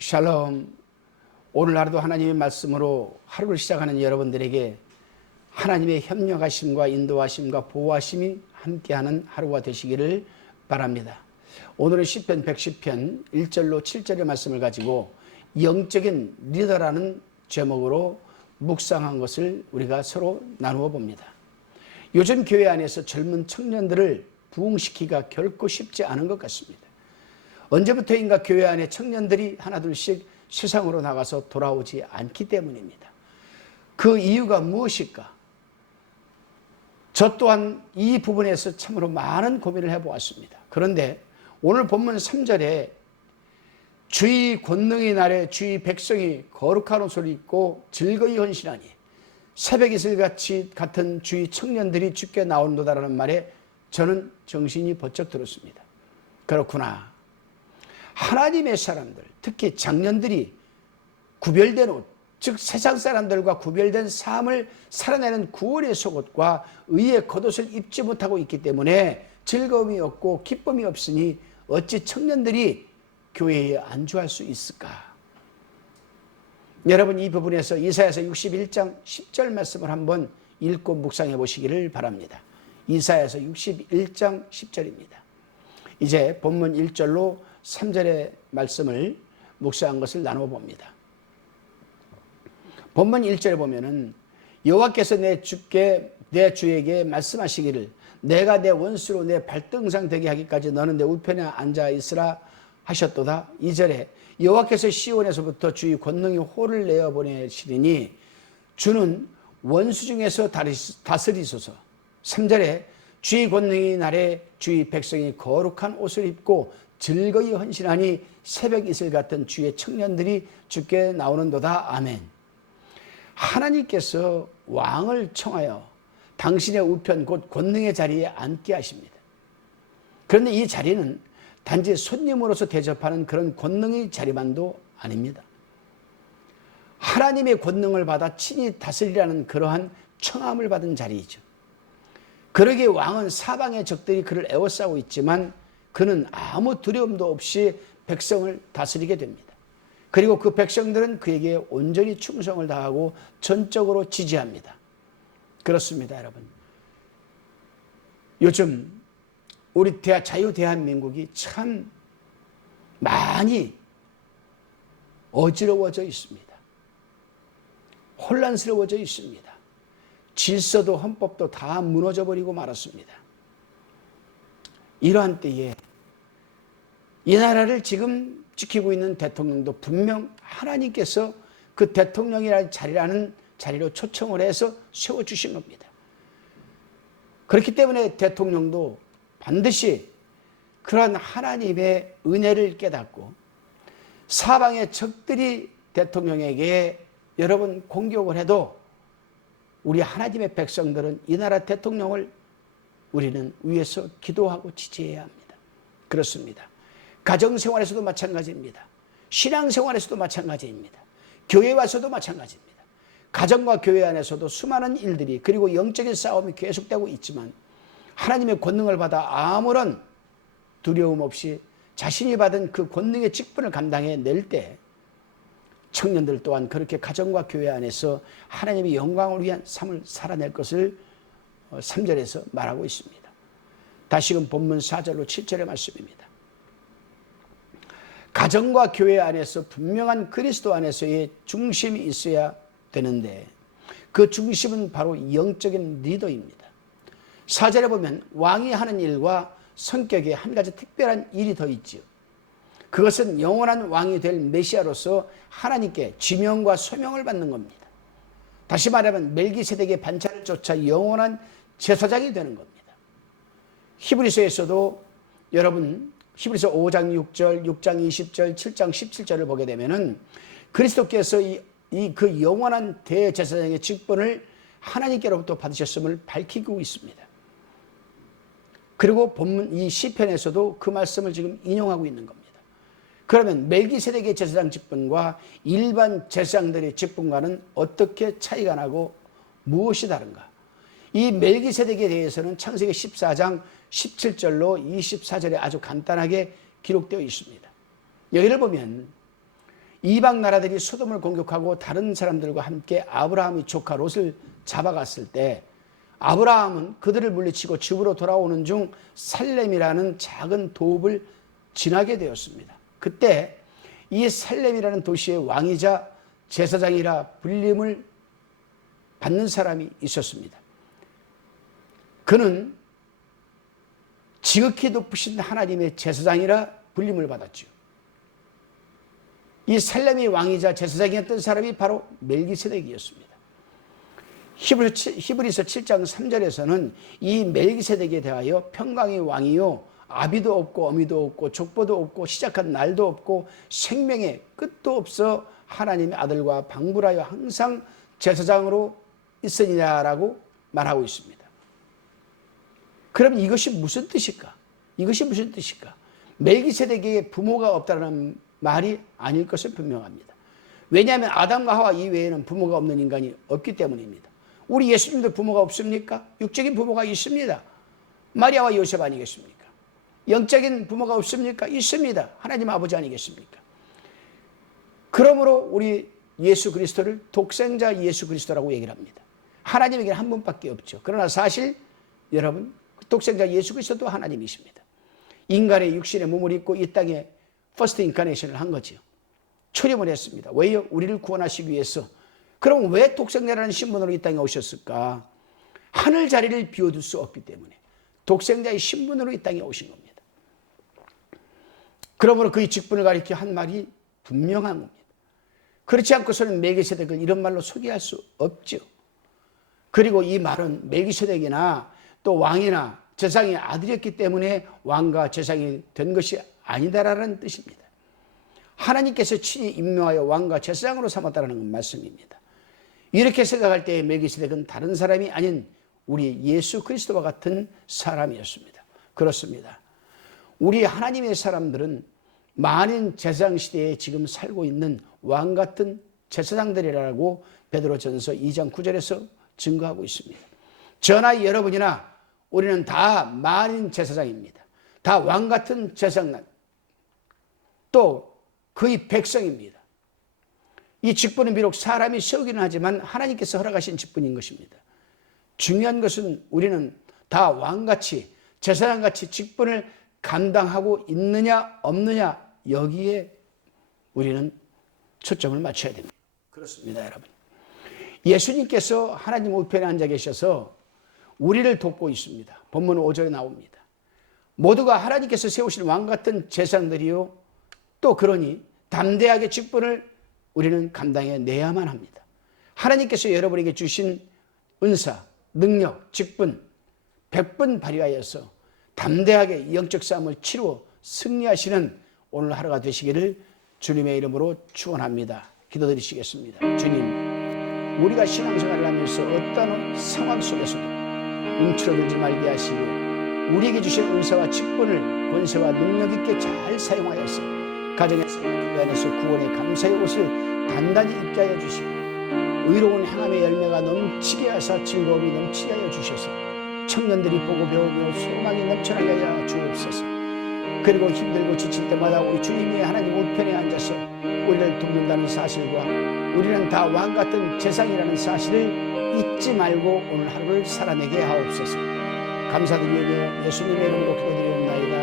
샬롬. 오늘 하루도 하나님의 말씀으로 하루를 시작하는 여러분들에게 하나님의 협력하심과 인도하심과 보호하심이 함께하는 하루가 되시기를 바랍니다. 오늘은 시편 110편 1절로 7절의 말씀을 가지고 영적인 리더라는 제목으로 묵상한 것을 우리가 서로 나누어 봅니다. 요즘 교회 안에서 젊은 청년들을 부흥시키기가 결코 쉽지 않은 것 같습니다. 언제부터인가 교회 안에 청년들이 하나둘씩 세상으로 나가서 돌아오지 않기 때문입니다. 그 이유가 무엇일까? 저 또한 이 부분에서 참으로 많은 고민을 해보았습니다. 그런데 오늘 본문 3절에 주의 권능의 날에 주의 백성이 거룩한 옷을 입고 즐거이 헌신하니 새벽 이슬같이 같은 주의 청년들이 주께 나온도다라는 말에 저는 정신이 번쩍 들었습니다. 그렇구나. 하나님의 사람들, 특히 장년들이 구별된 옷, 즉 세상 사람들과 구별된 삶을 살아내는 구원의 속옷과 의의 겉옷을 입지 못하고 있기 때문에 즐거움이 없고 기쁨이 없으니 어찌 청년들이 교회에 안주할 수 있을까? 여러분, 이 부분에서 이사야서 61장 10절 말씀을 한번 읽고 묵상해 보시기를 바랍니다. 이사야서 61장 10절입니다. 이제 본문 1절로 3절의 말씀을 묵상한 것을 나누어 봅니다. 본문 1절에 보면은 여호와께서 내 주에게 말씀하시기를 내가 내 원수로 내 발등상 되게 하기까지 너는 내 우편에 앉아 있으라 하셨도다. 2절에 여호와께서 시온에서부터 주의 권능의 호를 내어 보내시리니 주는 원수 중에서 다스리소서. 3절에 주의 권능의 날에 주의 백성이 거룩한 옷을 입고 즐거이 헌신하니 새벽 이슬 같은 주의 청년들이 주께 나오는도다. 아멘. 하나님께서 왕을 청하여 당신의 우편 곧 권능의 자리에 앉게 하십니다. 그런데 이 자리는 단지 손님으로서 대접하는 그런 권능의 자리만도 아닙니다. 하나님의 권능을 받아 친히 다스리라는 그러한 청함을 받은 자리이죠. 그러기에 왕은 사방의 적들이 그를 에워싸고 있지만 그는 아무 두려움도 없이 백성을 다스리게 됩니다. 그리고 그 백성들은 그에게 온전히 충성을 다하고 전적으로 지지합니다. 그렇습니다, 여러분. 요즘 우리 자유대한민국이 참 많이 어지러워져 있습니다. 혼란스러워져 있습니다. 질서도 헌법도 다 무너져버리고 말았습니다. 이러한 때에 이 나라를 지금 지키고 있는 대통령도 분명 하나님께서 그 대통령이라는 자리로 초청을 해서 세워주신 겁니다. 그렇기 때문에 대통령도 반드시 그러한 하나님의 은혜를 깨닫고 사방의 적들이 대통령에게 여러분 공격을 해도 우리 하나님의 백성들은 이 나라 대통령을 우리는 위에서 기도하고 지지해야 합니다. 그렇습니다. 가정생활에서도 마찬가지입니다. 신앙생활에서도 마찬가지입니다. 교회 와서도 마찬가지입니다. 가정과 교회 안에서도 수많은 일들이 그리고 영적인 싸움이 계속되고 있지만 하나님의 권능을 받아 아무런 두려움 없이 자신이 받은 그 권능의 직분을 감당해 낼 때 청년들 또한 그렇게 가정과 교회 안에서 하나님의 영광을 위한 삶을 살아낼 것을 3절에서 말하고 있습니다. 다시금 본문 4절로 7절의 말씀입니다. 가정과 교회 안에서 분명한 그리스도 안에서의 중심이 있어야 되는데 그 중심은 바로 영적인 리더입니다. 4절에 보면 왕이 하는 일과 성격에 한 가지 특별한 일이 더 있지요. 그것은 영원한 왕이 될 메시아로서 하나님께 지명과 소명을 받는 겁니다. 다시 말하면 멜기세덱의 반차를 쫓아 영원한 제사장이 되는 겁니다. 히브리서에서도 여러분 히브리서 5장 6절, 6장 20절, 7장 17절을 보게 되면은 그리스도께서 그 영원한 대제사장의 직분을 하나님께로부터 받으셨음을 밝히고 있습니다. 그리고 본문 이 시편에서도 그 말씀을 지금 인용하고 있는 겁니다. 그러면 멜기세덱의 제사장 직분과 일반 제사장들의 직분과는 어떻게 차이가 나고 무엇이 다른가? 이 멜기세덱에 대해서는 창세기 14장 17절로 24절에 아주 간단하게 기록되어 있습니다. 여기를 보면 이방 나라들이 소돔을 공격하고 다른 사람들과 함께 아브라함의 조카 롯을 잡아갔을 때 아브라함은 그들을 물리치고 집으로 돌아오는 중 살렘이라는 작은 도읍을 지나게 되었습니다. 그때 이 살렘이라는 도시의 왕이자 제사장이라 불림을 받는 사람이 있었습니다. 그는 지극히 높으신 하나님의 제사장이라 불림을 받았죠. 이 살렘의 왕이자 제사장이었던 사람이 바로 멜기세덱이었습니다. 히브리서 7장 3절에서는 이 멜기세덱에 대하여 평강의 왕이요 아비도 없고 어미도 없고 족보도 없고 시작한 날도 없고 생명의 끝도 없어 하나님의 아들과 방불하여 항상 제사장으로 있으니라라고 말하고 있습니다. 그럼 이것이 무슨 뜻일까? 이것이 무슨 뜻일까? 멜기세덱에게 부모가 없다는 말이 아닐 것은 분명합니다. 왜냐하면 아담과 하와 이외에는 부모가 없는 인간이 없기 때문입니다. 우리 예수님도 부모가 없습니까? 육적인 부모가 있습니다. 마리아와 요셉 아니겠습니까? 영적인 부모가 없습니까? 있습니다. 하나님 아버지 아니겠습니까? 그러므로 우리 예수 그리스도를 독생자 예수 그리스도라고 얘기를 합니다. 하나님에게는 한 분밖에 없죠. 그러나 사실 여러분 독생자 예수 그리스도도 하나님이십니다. 인간의 육신의 몸을 입고 이 땅에 퍼스트 인카네이션을 한 거죠. 출임을 했습니다. 왜요? 우리를 구원하시기 위해서. 그럼 왜 독생자라는 신분으로 이 땅에 오셨을까? 하늘 자리를 비워둘 수 없기 때문에 독생자의 신분으로 이 땅에 오신 겁니다. 그러므로 그의 직분을 가리켜 한 말이 분명한 겁니다. 그렇지 않고서는 멜기세덱을 이런 말로 소개할 수 없죠. 그리고 이 말은 멜기세덱이나 또 왕이나 제사장의 아들이었기 때문에 왕과 제사장이 된 것이 아니다라는 뜻입니다. 하나님께서 친히 임명하여 왕과 제사장으로 삼았다는 말씀입니다. 이렇게 생각할 때 멜기세덱은 다른 사람이 아닌 우리 예수 그리스도와 같은 사람이었습니다. 그렇습니다. 우리 하나님의 사람들은 만인 제사장 시대에 지금 살고 있는 왕 같은 제사장들이라고 베드로전서 2장 9절에서 증거하고 있습니다. 저나 여러분이나 우리는 다 만인 제사장입니다. 다 왕 같은 제사장, 또 그의 백성입니다. 이 직분은 비록 사람이 세우기는 하지만 하나님께서 허락하신 직분인 것입니다. 중요한 것은 우리는 다 왕같이 제사장같이 직분을 감당하고 있느냐 없느냐 여기에 우리는 초점을 맞춰야 됩니다. 그렇습니다, 여러분. 예수님께서 하나님 우편에 앉아 계셔서 우리를 돕고 있습니다. 본문 5절에 나옵니다. 모두가 하나님께서 세우신 왕같은 제사장들이요 또 그러니 담대하게 직분을 우리는 감당해 내야만 합니다. 하나님께서 여러분에게 주신 은사, 능력, 직분 100분 발휘하여서 담대하게 영적 싸움을 치루어 승리하시는 오늘 하루가 되시기를 주님의 이름으로 축원합니다. 기도드리시겠습니다. 주님, 우리가 신앙생활을 하면서 어떤 상황 속에서도 움츠러들지 말게 하시고 우리에게 주신 은사와 직분을 권세와 능력 있게 잘 사용하여서 가정에서 교회 안에서 구원의 감사의 옷을 단단히 입게 하여 주시고 의로운 행함의 열매가 넘치게 하사 즐거움이 넘치게 하여 주셔서 청년들이 보고 배우며 소망이 넘쳐나게 하여 주옵소서. 그리고 힘들고 지칠 때마다 우리 주님이 하나님 우편에 앉아서 우리를 돕는다는 사실과 우리는 다 왕같은 제사장이라는 사실을 잊지 말고 오늘 하루를 살아내게 하옵소서. 감사드리며 예수님의 이름으로 기도드리옵나이다.